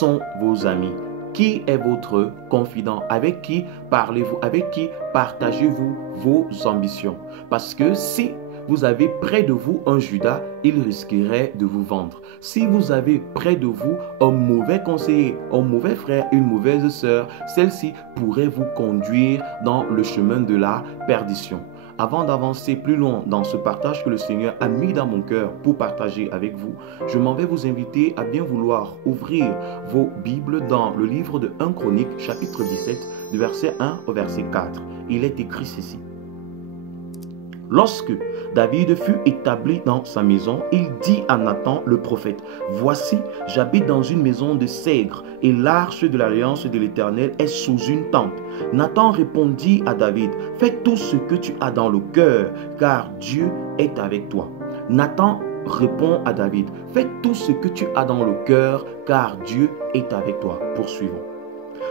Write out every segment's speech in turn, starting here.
sont vos amis? Qui est votre confident? Avec qui parlez-vous? Avec qui partagez-vous vos ambitions? Parce que si vous avez près de vous un Judas, il risquerait de vous vendre. Si vous avez près de vous un mauvais conseiller, un mauvais frère, une mauvaise sœur, celle-ci pourrait vous conduire dans le chemin de la perdition. Avant d'avancer plus loin dans ce partage que le Seigneur a mis dans mon cœur pour partager avec vous, je m'en vais vous inviter à bien vouloir ouvrir vos Bibles dans le livre de 1 Chronique, chapitre 17, du verset 1 au verset 4. Il est écrit ceci. Lorsque David fut établi dans sa maison, il dit à Nathan le prophète, « Voici, j'habite dans une maison de cèdre et l'arche de l'alliance de l'Éternel est sous une tente. » Nathan répondit à David, « Fais tout ce que tu as dans le cœur, car Dieu est avec toi. » Nathan répond à David, « Fais tout ce que tu as dans le cœur, car Dieu est avec toi. » Poursuivons.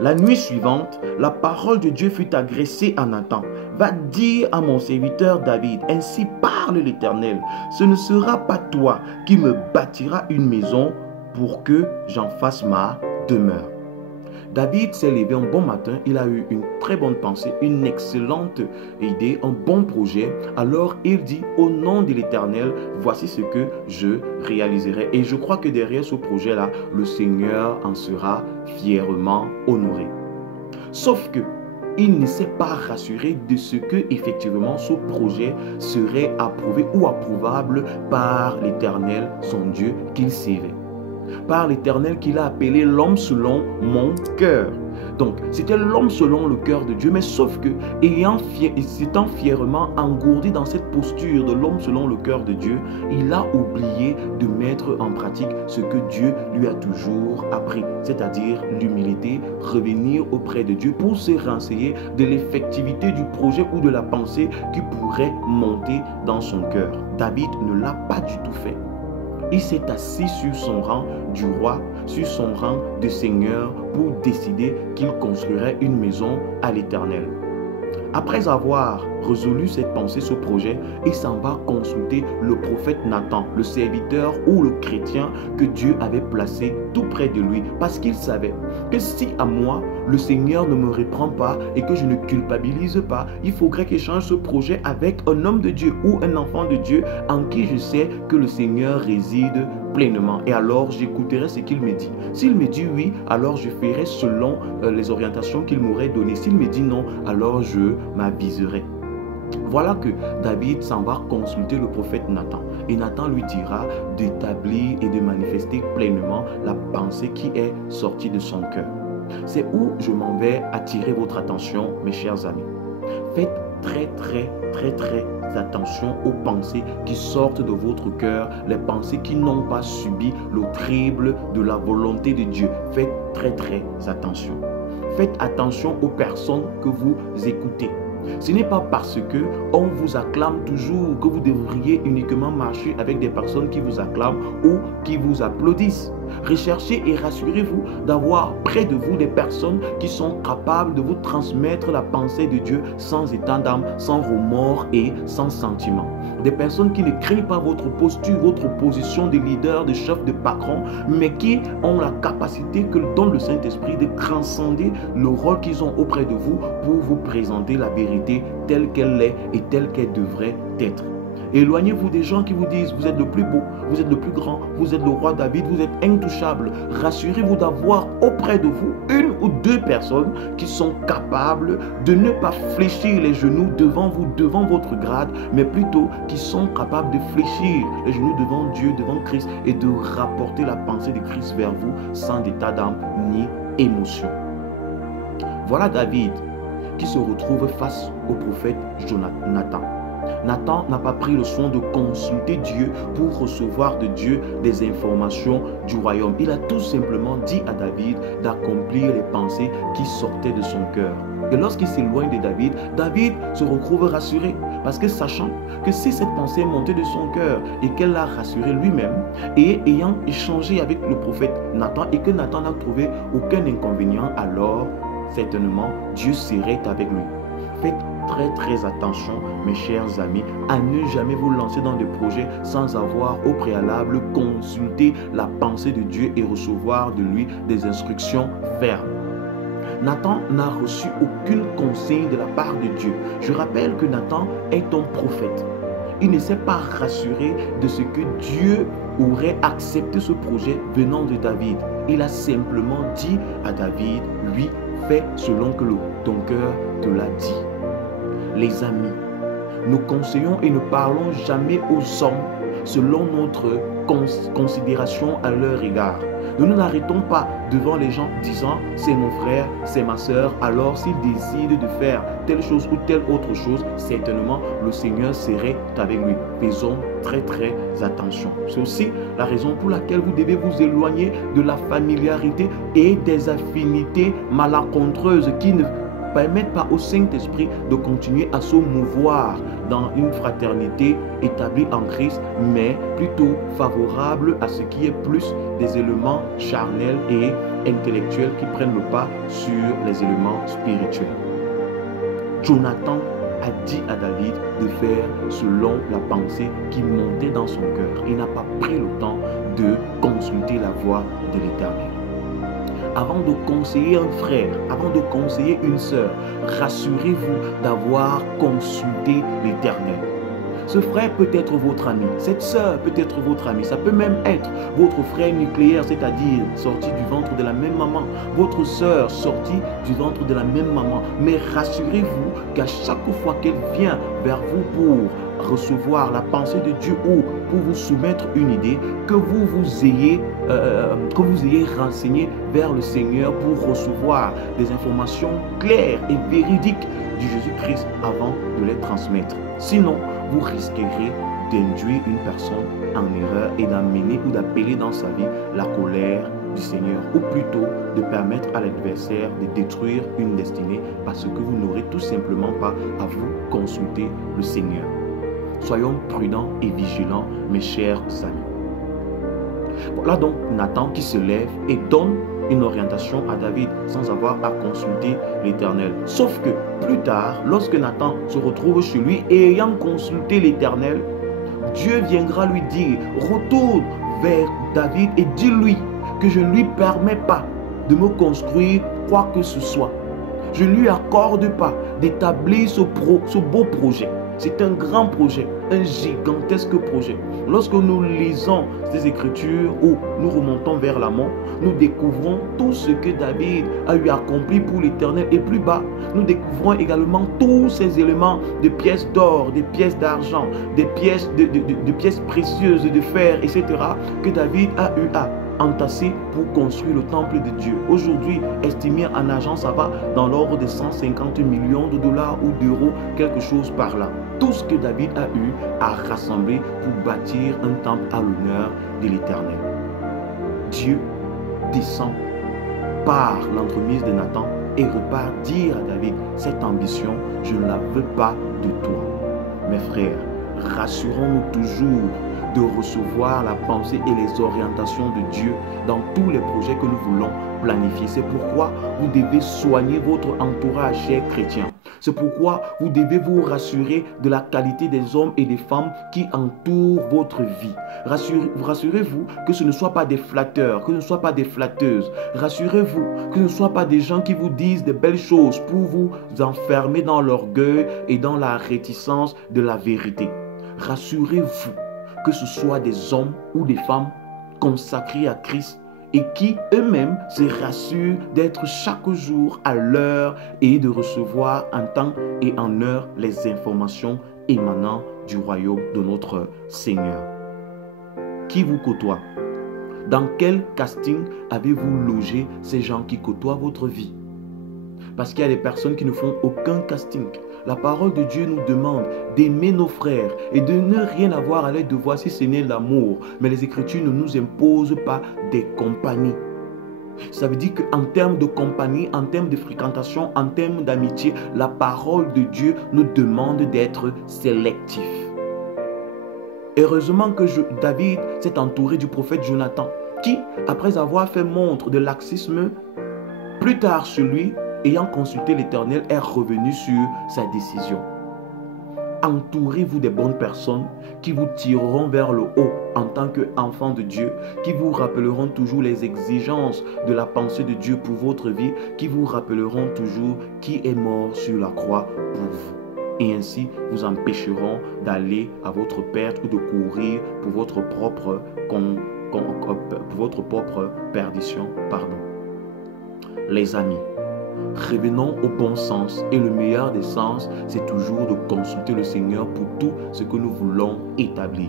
La nuit suivante, la parole de Dieu fut adressée à Nathan. « Va dire à mon serviteur David, ainsi parle l'Éternel, ce ne sera pas toi qui me bâtiras une maison pour que j'en fasse ma demeure. » David s'est levé un bon matin, il a eu une très bonne pensée, une excellente idée, un bon projet. Alors il dit, au nom de l'Éternel, voici ce que je réaliserai. Et je crois que derrière ce projet-là, le Seigneur en sera fièrement honoré. Sauf que il ne s'est pas rassuré de ce que effectivement ce projet serait approuvé ou approuvable par l'Éternel, son Dieu qu'il servait. Par l'Éternel qu'il a appelé l'homme selon mon cœur. Donc, c'était l'homme selon le cœur de Dieu, mais sauf que, s'étant fièrement engourdi dans cette posture de l'homme selon le cœur de Dieu, il a oublié de mettre en pratique ce que Dieu lui a toujours appris, c'est-à-dire l'humilité, revenir auprès de Dieu pour se renseigner de l'effectivité du projet ou de la pensée qui pourrait monter dans son cœur. David ne l'a pas du tout fait. Il s'est assis sur son rang du roi, sur son rang de seigneur pour décider qu'il construirait une maison à l'Éternel. Après avoir résolu cette pensée, ce projet, il s'en va consulter le prophète Nathan, le serviteur ou le chrétien que Dieu avait placé tout près de lui, parce qu'il savait que si à moi, le Seigneur ne me reprend pas et que je ne culpabilise pas, il faudrait que j'échange ce projet avec un homme de Dieu ou un enfant de Dieu en qui je sais que le Seigneur réside pleinement. Et alors, j'écouterai ce qu'il me dit. S'il me dit oui, alors je ferai selon les orientations qu'il m'aurait données. S'il me dit non, alors je m'aviserai. Voilà que David s'en va consulter le prophète Nathan. Et Nathan lui dira d'établir et de manifester pleinement la pensée qui est sortie de son cœur. C'est où je m'en vais attirer votre attention, mes chers amis. Faites très attention aux pensées qui sortent de votre cœur, les pensées qui n'ont pas subi le crible de la volonté de Dieu. Faites très attention. Faites attention aux personnes que vous écoutez. Ce n'est pas parce que on vous acclame toujours que vous devriez uniquement marcher avec des personnes qui vous acclament ou qui vous applaudissent. Recherchez et rassurez-vous d'avoir près de vous des personnes qui sont capables de vous transmettre la pensée de Dieu sans état d'âme, sans remords et sans sentiment. Des personnes qui ne craignent pas votre posture, votre position de leader, de chef, de patron, mais qui ont la capacité que donne le Saint-Esprit de transcender le rôle qu'ils ont auprès de vous pour vous présenter la vérité telle qu'elle est et telle qu'elle devrait être. Éloignez-vous des gens qui vous disent vous êtes le plus beau, vous êtes le plus grand, vous êtes le roi David, vous êtes intouchable. Rassurez-vous d'avoir auprès de vous une ou deux personnes qui sont capables de ne pas fléchir les genoux devant vous, devant votre grade, mais plutôt qui sont capables de fléchir les genoux devant Dieu, devant Christ et de rapporter la pensée de Christ vers vous sans état d'âme ni émotion. Voilà David qui se retrouve face au prophète Nathan. Nathan n'a pas pris le soin de consulter Dieu pour recevoir de Dieu des informations du royaume. Il a tout simplement dit à David d'accomplir les pensées qui sortaient de son cœur. Et lorsqu'il s'éloigne de David, David se retrouve rassuré. Parce que sachant que si cette pensée est montée de son cœur et qu'elle l'a rassuré lui-même, et ayant échangé avec le prophète Nathan et que Nathan n'a trouvé aucun inconvénient, alors certainement Dieu serait avec lui. Faites très attention, mes chers amis, à ne jamais vous lancer dans des projets sans avoir au préalable consulté la pensée de Dieu et recevoir de lui des instructions fermes. Nathan n'a reçu aucune consigne de la part de Dieu. Je rappelle que Nathan est un prophète. Il ne s'est pas rassuré de ce que Dieu aurait accepté ce projet venant de David. Il a simplement dit à David, lui, fais selon que ton cœur te l'a dit. Les amis, nous conseillons et ne parlons jamais aux hommes selon notre considération à leur égard. Nous ne nous arrêtons pas devant les gens disant c'est mon frère, c'est ma soeur, alors s'ils décident de faire telle chose ou telle autre chose, certainement le Seigneur serait avec lui. Faisons très attention. C'est aussi la raison pour laquelle vous devez vous éloigner de la familiarité et des affinités malencontreuses qui ne permettent pas au Saint-Esprit de continuer à se mouvoir dans une fraternité établie en Christ, mais plutôt favorable à ce qui est plus des éléments charnels et intellectuels qui prennent le pas sur les éléments spirituels. Jonathan a dit à David de faire selon la pensée qui montait dans son cœur. Il n'a pas pris le temps de consulter la voix de l'Éternel. Avant de conseiller un frère, avant de conseiller une sœur, rassurez-vous d'avoir consulté l'Éternel. Ce frère peut être votre ami, cette sœur peut être votre ami, ça peut même être votre frère nucléaire, c'est-à-dire sorti du ventre de la même maman, votre sœur sortie du ventre de la même maman. Mais rassurez-vous qu'à chaque fois qu'elle vient vers vous pour recevoir la pensée de Dieu ou pour vous soumettre une idée, que vous ayez renseigné vers le Seigneur pour recevoir des informations claires et véridiques du Jésus-Christ avant de les transmettre. Sinon, vous risquerez d'induire une personne en erreur et d'amener ou d'appeler dans sa vie la colère du Seigneur, ou plutôt de permettre à l'adversaire de détruire une destinée parce que vous n'aurez tout simplement pas à vous consulter le Seigneur. Soyons prudents et vigilants, mes chers amis. Voilà donc Nathan qui se lève et donne une orientation à David sans avoir à consulter l'Éternel. Sauf que plus tard, lorsque Nathan se retrouve chez lui et ayant consulté l'Éternel, Dieu viendra lui dire, retourne vers David et dis-lui que je ne lui permets pas de me construire quoi que ce soit. Je ne lui accorde pas d'établir ce beau projet. C'est un grand projet, un gigantesque projet. Lorsque nous lisons ces écritures ou nous remontons vers l'amont, nous découvrons tout ce que David a eu accompli pour l'Éternel. Et plus bas, nous découvrons également tous ces éléments de pièces d'or, de pièces d'argent, de pièces précieuses, de fer, etc. que David a eu à entassé pour construire le temple de Dieu. Aujourd'hui, estimé en argent, ça va dans l'ordre de 150 millions de dollars ou d'euros, quelque chose par là. Tout ce que David a eu à rassembler pour bâtir un temple à l'honneur de l'Éternel. Dieu descend par l'entremise de Nathan et repart dire à David, cette ambition, je ne la veux pas de toi. Mes frères, rassurons-nous toujours de recevoir la pensée et les orientations de Dieu dans tous les projets que nous voulons planifier. C'est pourquoi vous devez soigner votre entourage, chers chrétiens. C'est pourquoi vous devez vous rassurer de la qualité des hommes et des femmes qui entourent votre vie. Rassurez-vous que ce ne soit pas des flatteurs, que ce ne soit pas des flatteuses. Rassurez-vous que ce ne soit pas des gens qui vous disent de belles choses pour vous enfermer dans l'orgueil et dans la réticence de la vérité. Rassurez-vous que ce soit des hommes ou des femmes consacrés à Christ et qui eux-mêmes se rassurent d'être chaque jour à l'heure et de recevoir en temps et en heure les informations émanant du royaume de notre Seigneur. Qui vous côtoie? Dans quel casting avez-vous logé ces gens qui côtoient votre vie? Parce qu'il y a des personnes qui ne font aucun casting. La parole de Dieu nous demande d'aimer nos frères et de ne rien avoir à leur devoir si ce n'est l'amour. Mais les Écritures ne nous imposent pas des compagnies. Ça veut dire qu'en termes de compagnie, en termes de fréquentation, en termes d'amitié, la parole de Dieu nous demande d'être sélectif. Heureusement que David s'est entouré du prophète Jonathan, qui, après avoir fait montre de laxisme, plus tard sur lui, ayant consulté l'Éternel, est revenu sur sa décision. Entourez-vous des bonnes personnes qui vous tireront vers le haut en tant qu'enfants de Dieu, qui vous rappelleront toujours les exigences de la pensée de Dieu pour votre vie, qui vous rappelleront toujours qui est mort sur la croix pour vous. Et ainsi, vous empêcheront d'aller à votre perte ou de courir pour votre propre perdition. Les amis, revenons au bon sens, et le meilleur des sens, c'est toujours de consulter le Seigneur pour tout ce que nous voulons établir.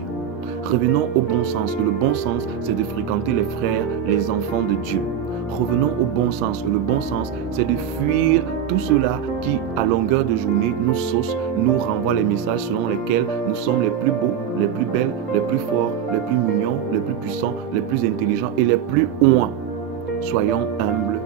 Revenons au bon sens, et le bon sens, c'est de fréquenter les frères, les enfants de Dieu. Revenons au bon sens, et le bon sens, c'est de fuir tout cela qui, à longueur de journée, nous sauce, nous renvoie les messages selon lesquels nous sommes les plus beaux, les plus belles, les plus forts, les plus mignons, les plus puissants, les plus intelligents et les plus loin. Soyons humbles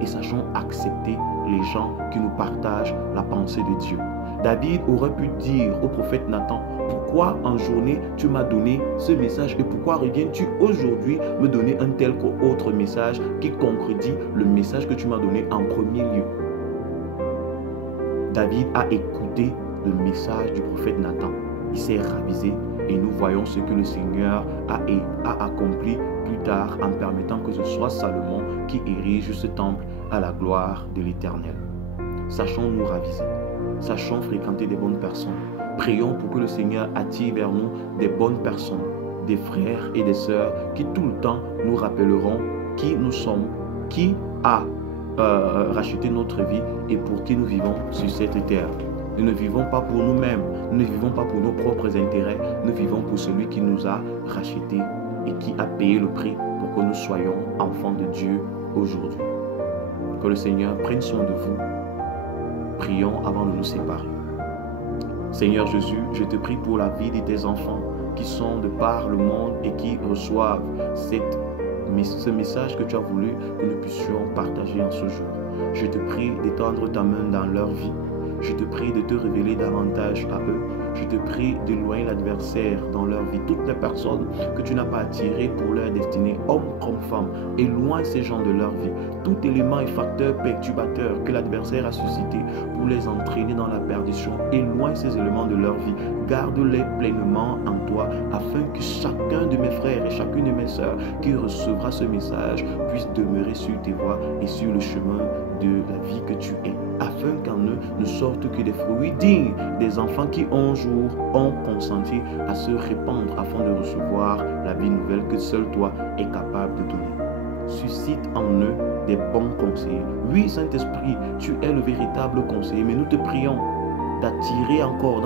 et sachons accepter les gens qui nous partagent la pensée de Dieu. David aurait pu dire au prophète Nathan, pourquoi en journée tu m'as donné ce message et pourquoi reviens-tu aujourd'hui me donner un tel autre message qui contredit le message que tu m'as donné en premier lieu. David a écouté le message du prophète Nathan. Il s'est ravisé et nous voyons ce que le Seigneur a accompli plus tard en permettant que ce soit Salomon qui érige ce temple à la gloire de l'Éternel. Sachons nous raviser, sachons fréquenter des bonnes personnes. Prions pour que le Seigneur attire vers nous des bonnes personnes, des frères et des sœurs qui tout le temps nous rappelleront qui nous sommes, qui a racheté notre vie et pour qui nous vivons sur cette terre. Nous ne vivons pas pour nous-mêmes, nous ne vivons pas pour nos propres intérêts, nous vivons pour celui qui nous a rachetés et qui a payé le prix pour que nous soyons enfants de Dieu aujourd'hui. Que le Seigneur prenne soin de vous. Prions avant de nous séparer. Seigneur Jésus, je te prie pour la vie de tes enfants qui sont de par le monde et qui reçoivent ce message que tu as voulu que nous puissions partager en ce jour. Je te prie d'étendre ta main dans leur vie. Je te prie de te révéler davantage à eux. Je te prie d'éloigner l'adversaire dans leur vie. Toutes les personnes que tu n'as pas attirées pour leur destinée, hommes comme femmes, éloigne ces gens de leur vie. Tout élément et facteur perturbateur que l'adversaire a suscité pour les entraîner dans la perdition, éloigne ces éléments de leur vie. Garde-les pleinement en toi, afin que chacun de mes frères et chacune de mes sœurs qui recevra ce message puisse demeurer sur tes voies et sur le chemin de la vie que tu es, afin qu'en eux ne sortent que des fruits dignes des enfants qui un jour ont consenti à se répandre afin de recevoir la vie nouvelle que seul toi es capable de donner. Suscite en eux des bons conseillers. Oui, Saint-Esprit, tu es le véritable conseiller, mais nous te prions d'attirer encore